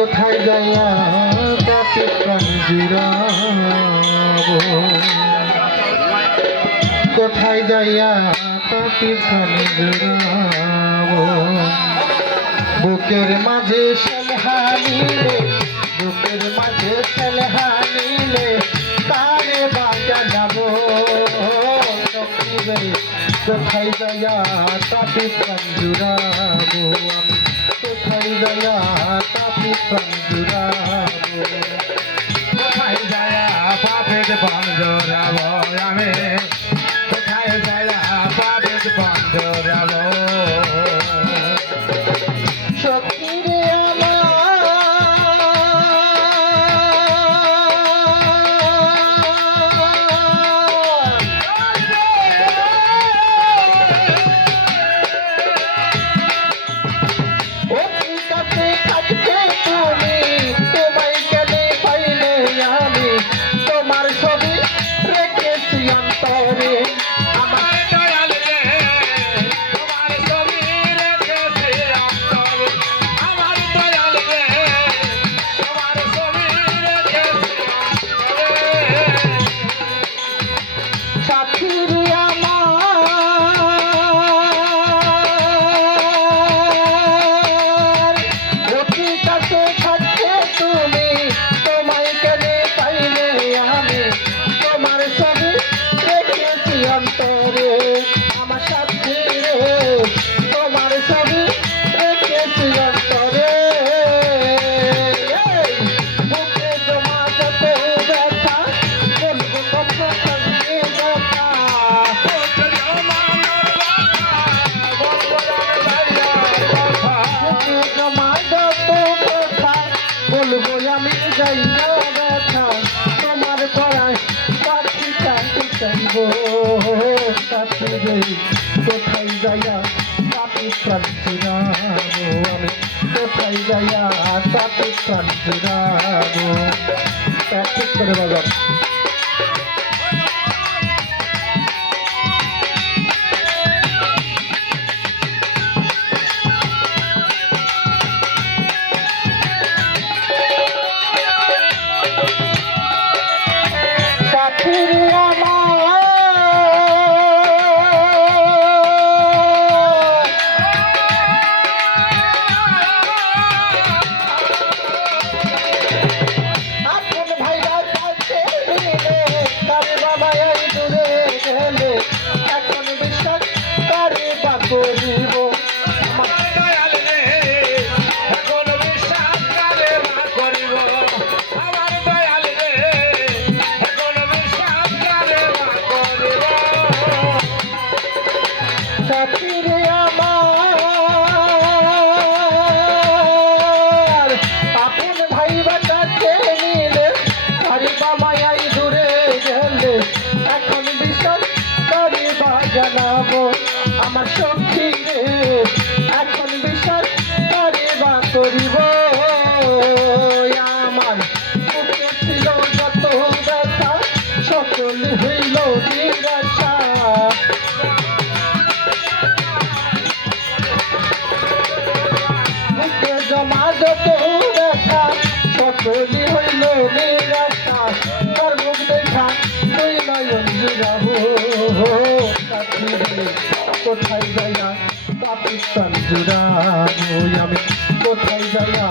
কোথায় যাইয়া তাকে প্রাণ জুড়াবো, কোথায় যাইয়া তাকে প্রাণ জুড়াবো। বুকের মাঝে সেলহানিলে, বুকের মাঝে সেলহানিলে তারে বাজাবো। কোথায় যাইয়া তাকে প্রাণ জুড়াবো, আমি কোথায় যাইয়া তাকে প্রাণ জুড়াবো। কোথায় যায়া পাপের প্রাণ জোড়াবো আমি, কোথায় যায়া পাপের প্রাণ জোড়াবো। সখীরে তোমার ছবি রেখেছি অন্তরে, আমার দয়াল রে তোমার ছবি রেখেছি অন্তরে, আমার দয়াল রে তোমার ছবি রেখেছি অন্তরে। সাথীরে আমার অতি কাছে থাকতে তুমি, তোমায় কেনে পাইলে আমি তোমার ছবি রেখেছি অন্তরে। আমার সাথী রে তোমার ছবি রেখেছি অন্তরে। বুকে জমা যত ব্যথা বলবো কত সঙ্গে ব্যথা, বুকে জমা যত ব্যথা বলবো আমি যাইয়া ব্যথা। তোমার পড়ায় পাখি চাইতে চাইব, সাথী রে কোথায় যাইয়া তাকে প্রাণ জুড়াবো, আমি কোথায় যাইয়া তাকে প্রাণ জুড়াবো। প্র্যাকটিস করে বাজার। সাথীরে আমার আপন ভাইরা কাছে দিলে, তারে বাবা এই দূরে গেলে এখন বিশ্বাস তারে বা করিব। আমার দয়াল রে এখন বিশ্বাস কারে বা করিব, আমার দয়াল রে এখন বিশ্বাস কারে বা করিব। সাথীরে আমার আপন ভাইবা কাছে নিলে, তারে বাবা এই দূরে গেলে এখন বিশ্বাস তারে বা জানাবো। আমার সখী রে এখন বিশ্বাস তারে বা করিব। আমার বুকে ছিল যত ব্যথা সকল হইল নিরাশা, বুকে জমা যত ব্যথা সকলই হইল নিরাশা। তার মুখ দেখা তুই নয়ন জুড়াবো। সাথী রে কোথায় যাইয়া তাকে প্রাণ জুড়াবো, আমি কোথায় যাইয়া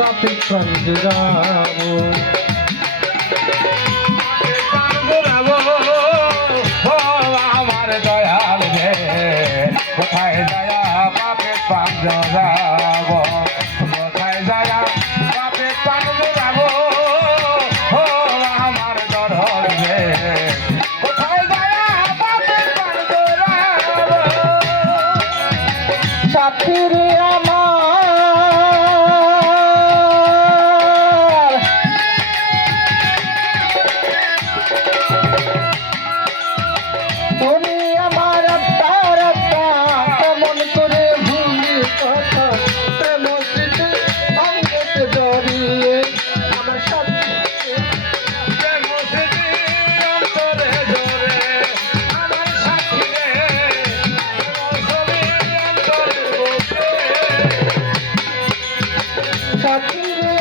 তাকে প্রাণ জুড়াবো। প্রাণ জোড়াবো ও আমার দয়াল রে, কোথায় যায়া পাপের প্রাণ জোড়াবো, কোথায় যায়া পাপের প্রাণ জোড়াবো ও আমার দরদ রে, কোথায় যায়া পাপের প্রাণ জোড়াবো। সাথীরে আমার তুমি আমার আত্মার আত্মা, কেমন করে ভুলি কথা প্রেম স্মৃতি অঙ্গতে জড়িয়ে। আমার সাথী প্রেম স্মৃতি অন্তরে জোরে, আমার সাথী রে ছবি অন্তরে বসে। সাথীরে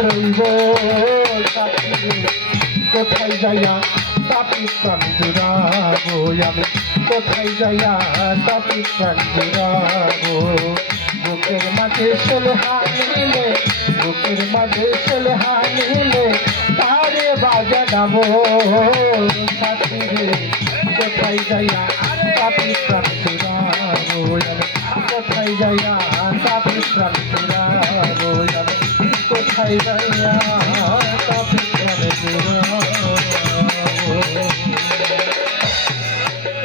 রইব সাথী রে কোথায় যাইয়া তাপি প্রাণ জুড়াবো আমি কোথায় যাইয়া তাপি প্রাণ জুড়াবো বুকের মাঝে ছেলে হানিলে বুকের মাঝে ছেলে হানিলে তারে বাজাবো সাথী রে কোথায় যাইয়া তাপি প্রাণ জুড়াবো আমি কোথায় যাইয়া তাপি প্রাণ জুড়াবো আমি কোথায় যাইয়া